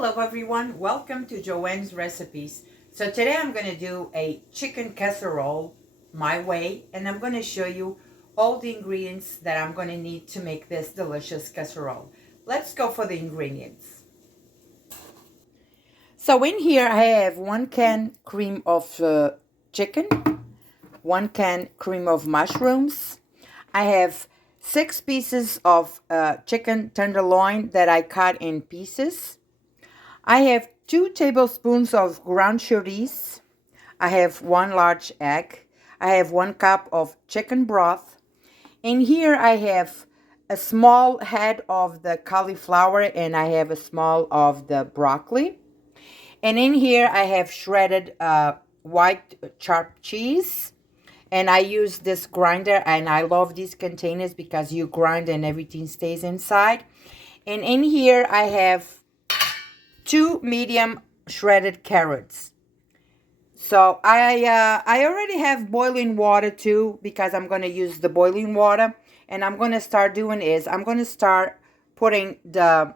Hello everyone, welcome to Joanne's Recipes. So today I'm going to do a chicken casserole my way, and I'm going to show you all the ingredients that I'm going to need to make this delicious casserole. Let's go for the ingredients. So in here I have 1 can cream of chicken, 1 can cream of mushrooms. I have 6 pieces of chicken tenderloin that I cut in pieces. I have 2 tablespoons of ground chorizo. I have 1 large egg. I have 1 cup of chicken broth. In here I have a small head of the cauliflower and I have a small of the broccoli. And in here I have shredded white chopped cheese. And I use this grinder, and I love these containers because you grind and everything stays inside. And in here I have 2 medium shredded carrots. So I already have boiling water too, because I'm going to use the boiling water. And I'm going to start doing is I'm going to start putting the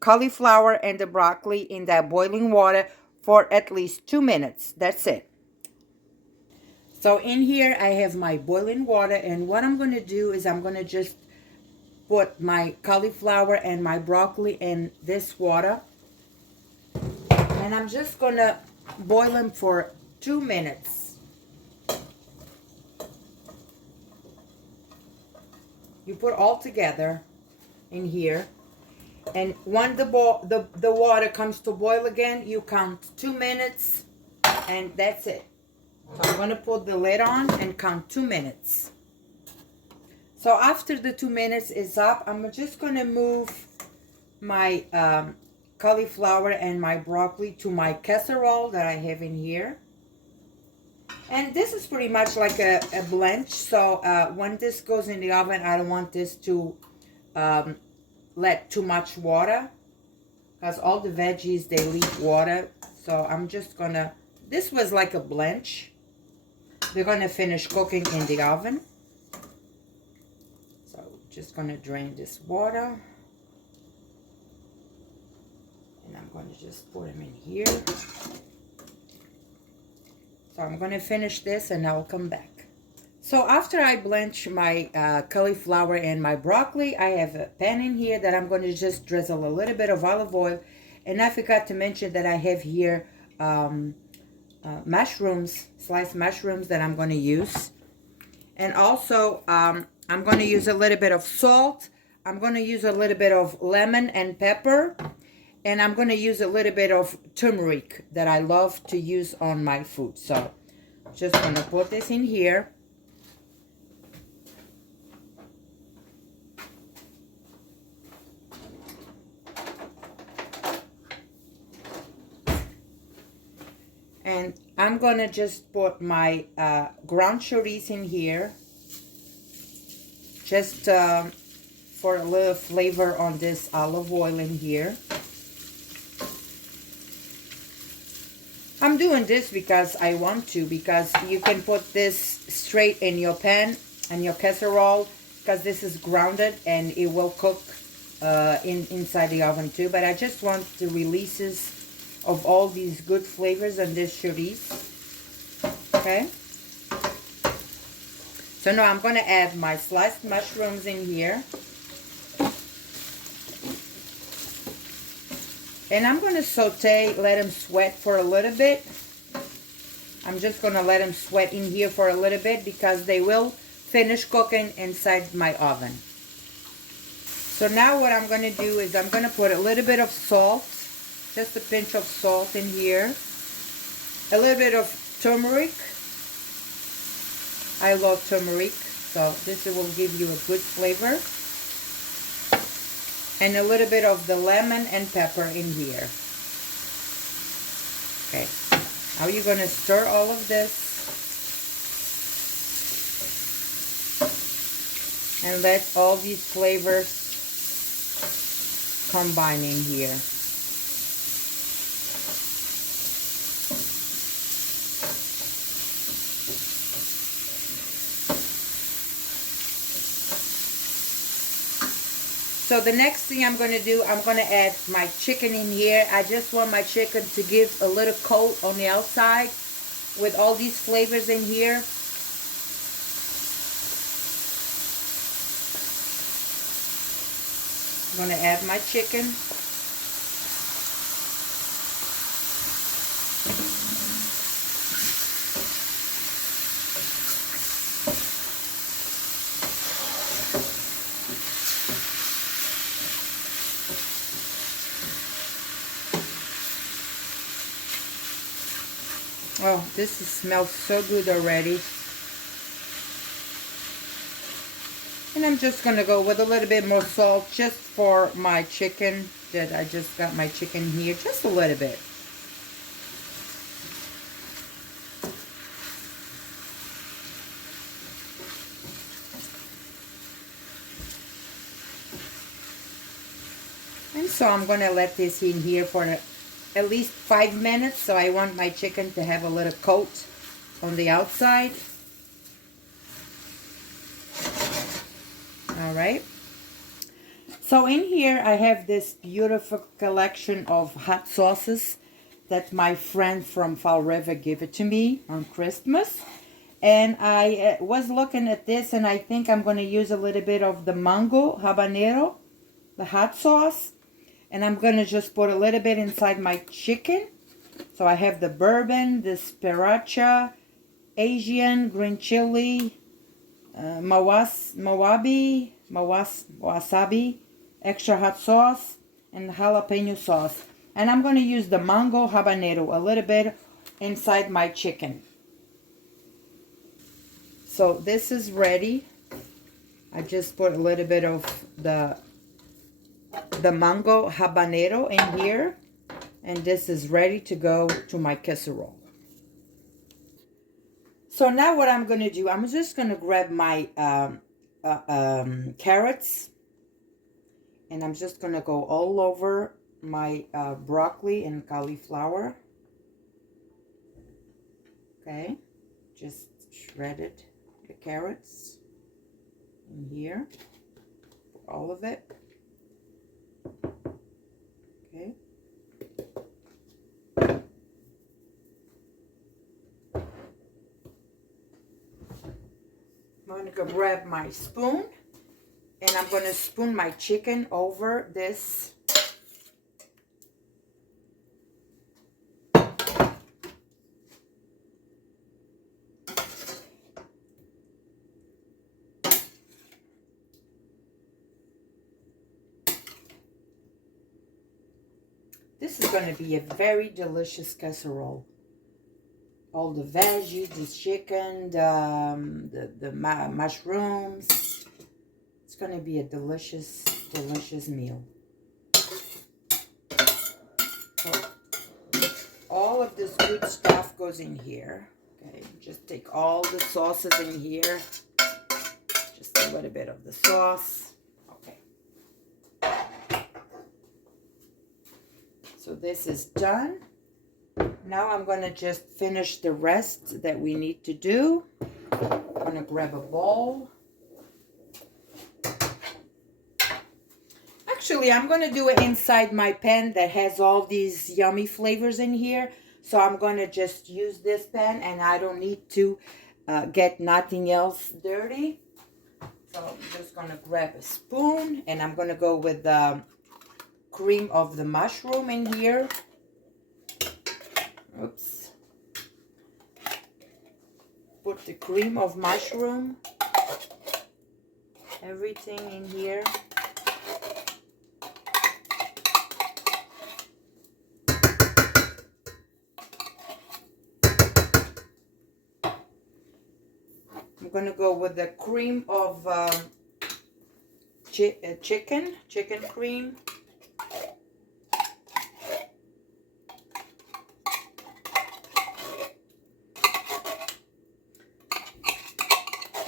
cauliflower and the broccoli in that boiling water for at least 2 minutes. That's it. So in here I have my boiling water, and what I'm going to do is I'm going to just put my cauliflower and my broccoli in this water. And I'm just going to boil them for 2 minutes. You put all together in here. And when the water comes to boil again, you count 2 minutes. And that's it. So I'm going to put the lid on and count 2 minutes. So after the 2 minutes is up, I'm just going to move my cauliflower and my broccoli to my casserole that I have in here. And this is pretty much like a blanch. So when this goes in the oven, I don't want this to let too much water, because all the veggies, they leave water. So I'm just gonna, this was like a blanch. They're gonna finish cooking in the oven. So just gonna drain this water. And I'm going to just put them in here. So I'm going to finish this and I'll come back. So after I blanch my cauliflower and my broccoli, I have a pan in here that I'm going to just drizzle a little bit of olive oil. And I forgot to mention that I have here mushrooms, sliced mushrooms that I'm going to use. And also I'm going to use a little bit of salt. I'm going to use a little bit of lemon and pepper. And I'm going to use a little bit of turmeric that I love to use on my food. So, just going to put this in here. And I'm going to just put my ground chorizo in here. Just for a little flavor on this olive oil in here. I'm doing this because I want to, because you can put this straight in your pan and your casserole, because this is grounded and it will cook inside the oven too. But I just want the releases of all these good flavors on this chorizo. Okay. So now I'm going to add my sliced mushrooms in here. And I'm going to saute, let them sweat for a little bit. I'm just going to let them sweat in here for a little bit, because they will finish cooking inside my oven. So now what I'm going to do is I'm going to put a little bit of salt, just a pinch of salt in here. A little bit of turmeric. I love turmeric, so this will give you a good flavor. And a little bit of the lemon and pepper in here. Okay, now you're going to stir all of this. And let all these flavors combine in here. So the next thing I'm going to do, I'm going to add my chicken in here. I just want my chicken to give a little coat on the outside with all these flavors in here. I'm going to add my chicken. Oh, smells so good already. And I'm just going to go with a little bit more salt just for my chicken that I just got my chicken here. Just a little bit. And so I'm going to let this in here for at least 5 minutes. So I want my chicken to have a little coat on the outside. All right. So in here I have this beautiful collection of hot sauces that my friend from Fall River gave it to me on Christmas. And I was looking at this, and I think I'm going to use a little bit of the mango habanero, the hot sauce. And I'm going to just put a little bit inside my chicken. So I have the bourbon, the sriracha, Asian, green chili, wasabi, extra hot sauce, and jalapeno sauce. And I'm going to use the mango habanero a little bit inside my chicken. So this is ready. I just put a little bit of the mango habanero in here, and this is ready to go to my casserole. So now what I'm going to do, I'm just going to grab my carrots, and I'm just going to go all over my broccoli and cauliflower. Okay, just shredded the carrots in here, all of it. Okay. I'm going to go grab my spoon, and I'm going to spoon my chicken over this. This is going to be a very delicious casserole. All the veggies, the chicken, the mushrooms. It's going to be a delicious, delicious meal. So all of this good stuff goes in here. Okay, just take all the sauces in here. Just a little bit of the sauce. Okay. So this is done. Now I'm going to just finish the rest that we need to do. I'm going to grab a bowl. Actually, I'm going to do it inside my pan that has all these yummy flavors in here. So I'm going to just use this pan, and I don't need to get nothing else dirty. So I'm just going to grab a spoon, and I'm going to go with the cream of the mushroom in here. Oops. Put the cream of mushroom, everything in here. I'm going to go with the cream of chicken cream.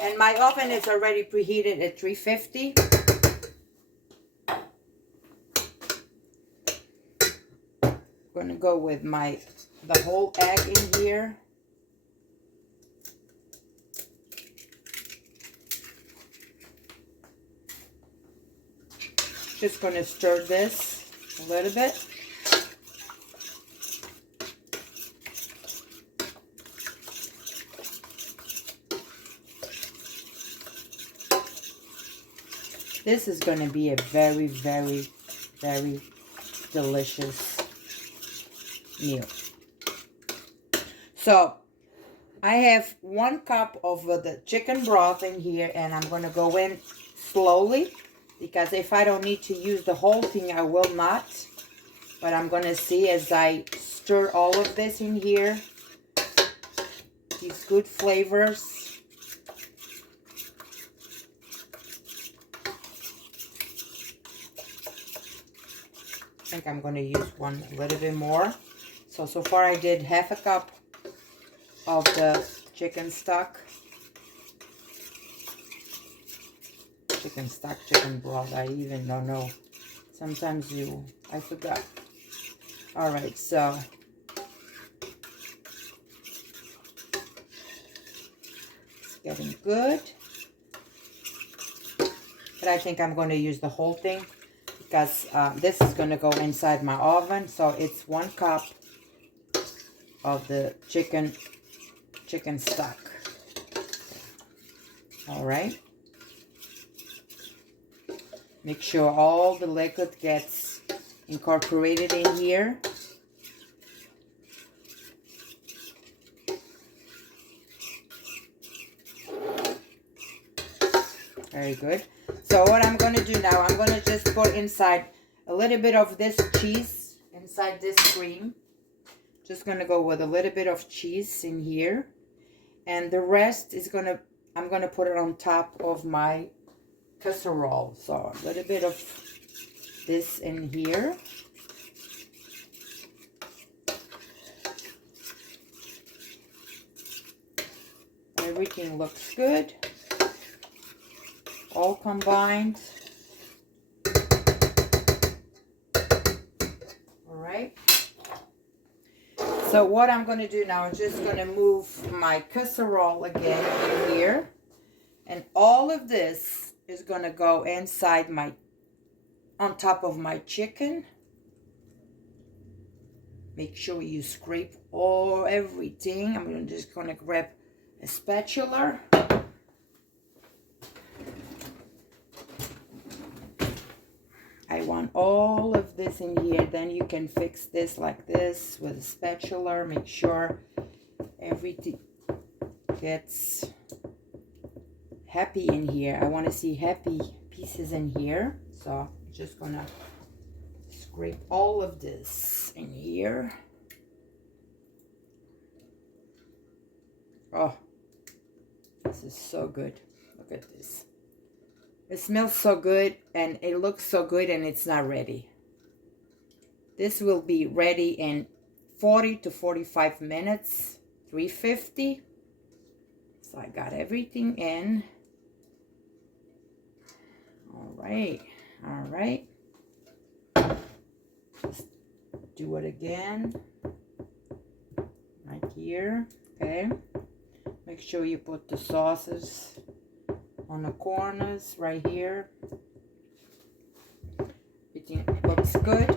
And my oven is already preheated at 350. I'm going to go with the whole egg in here. just going to stir this a little bit. This is going to be a very, very, very delicious meal. So I have 1 cup of the chicken broth in here, and I'm going to go in slowly because if I don't need to use the whole thing, I will not. But I'm going to see as I stir all of this in here, these good flavors. I think I'm going to use a little bit more. So far I did 1/2 cup of the chicken stock. Chicken broth, I even don't know. Sometimes I forgot. All right, so it's getting good. But I think I'm going to use the whole thing because this is going to go inside my oven. So it's 1 cup of the chicken stock. All right. Make sure all the liquid gets incorporated in here. Very good. So what I'm going to do now, I'm going to just put inside a little bit of this cheese inside this cream. Just going to go with a little bit of cheese in here. And the rest is I'm going to put it on top of my casserole. So a little bit of this in here. Everything looks good. All combined. All right. So what I'm going to do now is just going to move my casserole again in here. And all of this is going to go inside on top of my chicken. Make sure you scrape everything. I'm just going to grab a spatula. I want all of this in here. Then you can fix this like this with a spatula. Make sure everything gets happy in here. I want to see happy pieces in here. So I'm just gonna scrape all of this in here. Oh, this is so good. Look at this. It smells so good and it looks so good, and it's not ready. This will be ready in 40 to 45 minutes, 350. So I got everything in. All right, all right. Just do it again, right here, okay? Make sure you put the sauces on the corners right here. Everything looks good.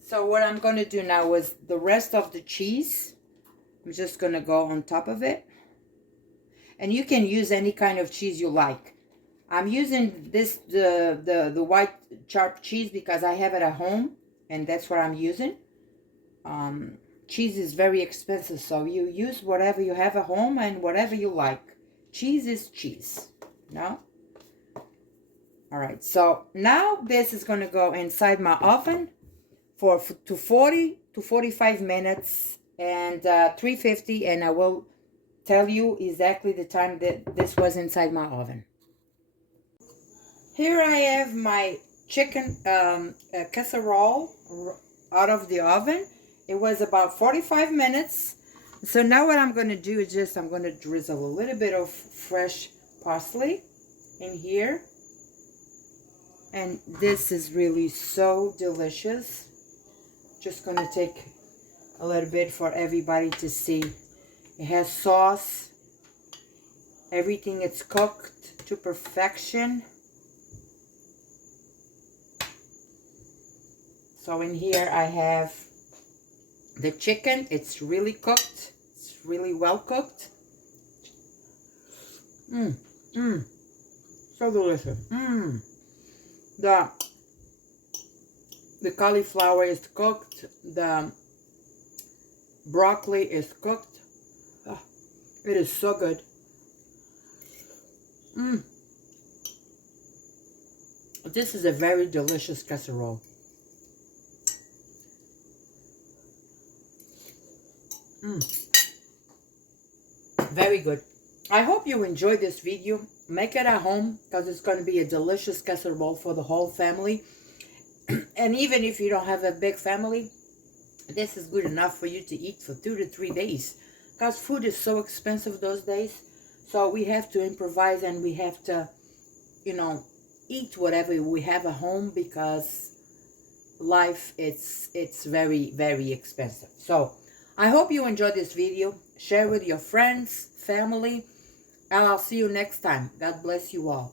So what I'm going to do now is the rest of the cheese, I'm just going to go on top of it. And you can use any kind of cheese you like. I'm using this, the white sharp cheese, because I have it at home, and that's what I'm using. Cheese is very expensive, so you use whatever you have at home and whatever you like. Cheese is cheese, no? All right, so now this is going to go inside my oven for 40 to 45 minutes and 350, and I will tell you exactly the time that this was inside my oven. Here I have my chicken casserole out of the oven. It was about 45 minutes. So now what I'm going to do is I'm going to drizzle a little bit of fresh parsley in here. And this is really so delicious. Just going to take a little bit for everybody to see. It has sauce. Everything is cooked to perfection. So in here I have the chicken. It's really cooked. It's really well cooked. So delicious. The cauliflower is cooked. The broccoli is cooked. Oh, it is so good. This is a very delicious casserole. Very good. I hope you enjoyed this video. Make it at home because it's going to be a delicious casserole for the whole family. And even if you don't have a big family, this is good enough for you to eat for 2 to 3 days. Because food is so expensive those days. So we have to improvise and we have to, you know, eat whatever we have at home because life, it's very, very expensive. So I hope you enjoyed this video. Share with your friends, family, and I'll see you next time. God bless you all.